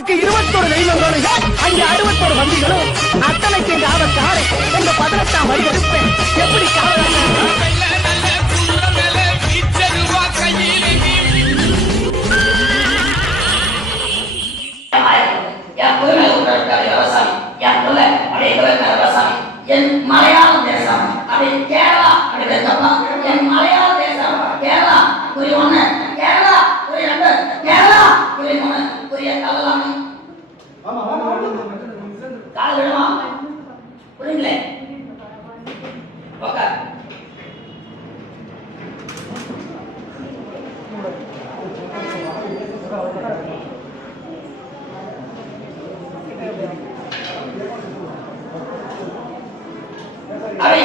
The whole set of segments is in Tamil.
அத்தனைக்கு இருபத்தொரு தெய்வங்களும் அங்கே அறுபத்தொரு வண்டிகளும் அத்தனைக்கு எங்க ஆவ காரை எங்க பதினெட்டாம் வரி எடுப்பேன் எப்படி காவலாங்க கால விடுமா புரியுங்களே உட்கார் அவை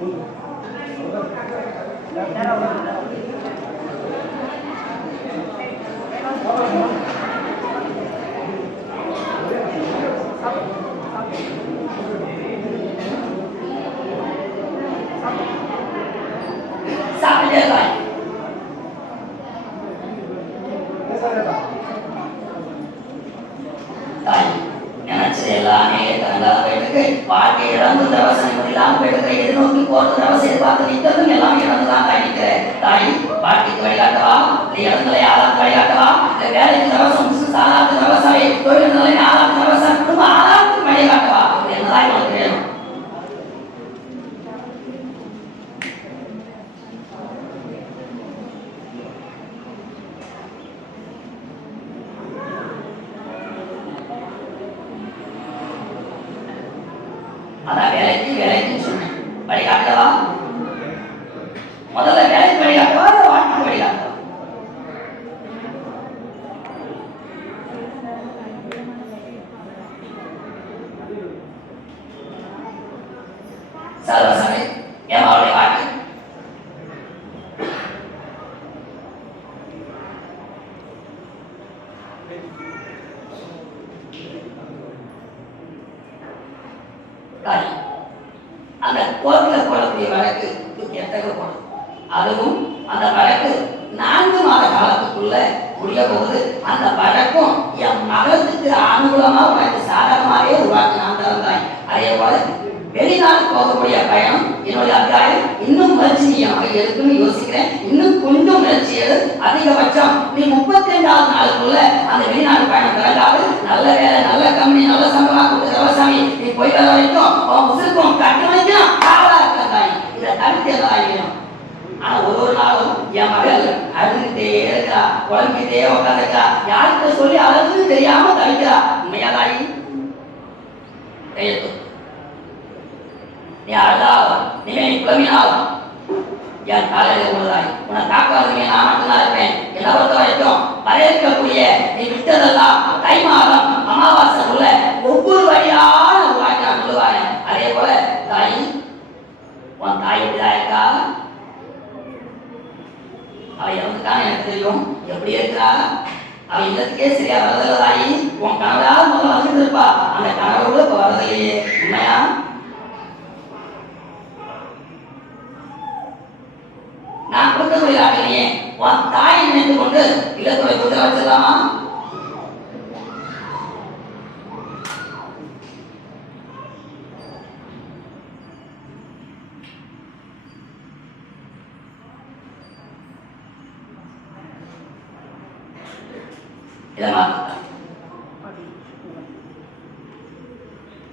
Thank you. இருக்கு. வாழ்க்கை இழந்து தவசனம் இல்லாம போயிட்டு எதிர்நோக்கி போறது தவசம் எதிர்பார்த்து நிற்கிறதும் எல்லாம் இழந்துதான் தாய் நிற்கிறேன் தாய் வாழ்க்கைக்கு வழிகாட்டவா? இல்லை இழந்தலை ஆளாக்கு வழிகாட்டவா இல்லை வேலைக்கு தவசம் சாதாரண தவசமே தொழில் நிலை ஆளாக்கு தவசம் குடும்ப ஆளாக்கு வழிகாட்டவா என்னதான் எனக்கு வேணும் அதான் வேலைக்கு வேலைக்குன்னு சொன்னேன். வழிகாட்டவா? முதல்ல வேலைக்கு வழிகாட்டவா இல்லை வாழ்க்கை வழிகாட்டவா? சர்வசமே என் அவருடைய வாழ்க்கை தாய் அந்த கோர்ட்டில் போடக்கூடிய வழக்கு எத்தகைய போடும் அதுவும் அந்த வழக்கு நான்கு மாத காலத்துக்குள்ள முடிய போகுது. அந்த வழக்கும் என் மகளுக்கு அனுகூலமாக உனக்கு சாதகமாகவே உருவாக்கினான் தான். அதே போல வெளிநாடு போகக்கூடிய பயணம். என்னுடைய அத்தியாயம் இன்னும் முயற்சியமாக இருக்குன்னு யோசிக்கிறேன். இன்னும் கொஞ்சம் முயற்சி எடு. அதிகபட்சம் நீ முப்பத்தி ரெண்டாவது நாளுக்குள்ள அந்த வெளிநாடு பயணம் கலந்தாவது நல்ல வேலை நல்ல கம்பெனி நல்ல சம்பளம் கொடுத்து ரவசாமி நீ போய் வர வரைக்கும் உன் முசுருக்கும் கட்டு வரைக்கும் காவலா இருக்க இதை தவிர்த்து ஆனா ஒரு ஒரு நாளும் என் மகள் அழுதுகிட்டே இருக்கா குழம்பிட்டே உட்காந்துருக்கா யாருக்கு சொல்லி அழுது தெரியாம தவிக்கிறா. உண்மையாதாயி கையெழுத்து நீ அழுதாலும் நீ நீ என் தலையில உள்ளதாய் உன்னை காக்காதீங்க நான் மட்டும்தான் இருப்பேன் என்னை பொறுத்த வரைக்கும் வரவேற்கக்கூடிய நீ விட்டதெல்லாம் தை மாதம் அமாவாசை உள்ள ஒவ்வொரு வழியான ஒரு வாழ்க்கை நான் சொல்லுவாங்க அதே போல தாய் உன் தாய் எப்படிதான் இருக்கா? அவள் இறந்துட்டான் எனக்கு தெரியும். எப்படி இருக்கா? அவ இல்லத்துக்கே சரியா வரதில்லை தாயி. உன் கணவராக முதல்ல வந்துட்டு இருப்பா. அந்த கனவு இப்போ வரதில்லையே உண்மையா? நான் உன் தாயை நினைத்து கொண்டு இல்லத்துறை குதிரை வச்சிடலாமா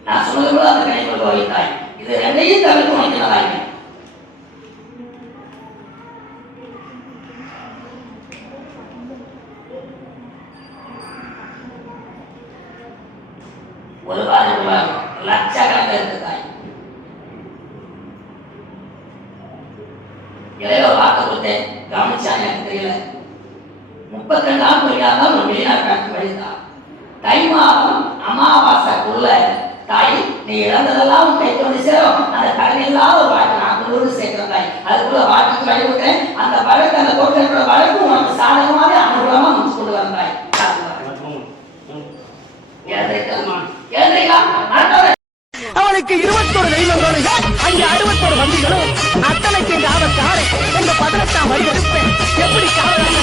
நான் சொன்னது கூட அந்த கணிப்பு வைத்தாய் இது ரெண்டையும் தவிர்த்து உனக்கு ஒரு வாரம் லட்சக்கணக்கில் இருக்கு தாய் இடையில ஒரு வார்த்தை கொடுத்தேன் கவனிச்சா எனக்கு தெரியல. முப்பத்தி ரெண்டு நாள் ஒரு வெளிநாட்டு கணக்கு வழிதான் தை மாதம் அமாவாசைக்குள்ள தாய் நீ இழந்ததெல்லாம் உன் கைக்கு வந்து சேரும். அந்த கடன் இல்லாத ஒரு வாழ்க்கை நான் கொண்டு சேர்க்கிறேன் தாய் அதுக்குள்ள வாழ்க்கைக்கு வழிபட்டேன் அந்த வழக்கு அந்த கோட்டில் வழக்கு உனக்கு சாதகமாக அனுகூலமாக முடிச்சு கொண்டு வரும் அவனுக்கு இருபத்தொரு தெய்வங்களும் அங்கே அறுபத்தொரு வண்டிகளும் அத்தனைக்கு இந்த ஆபத்தாறு இந்த பதினெட்டாம் வரி எடுப்பேன். எப்படி காவலாம்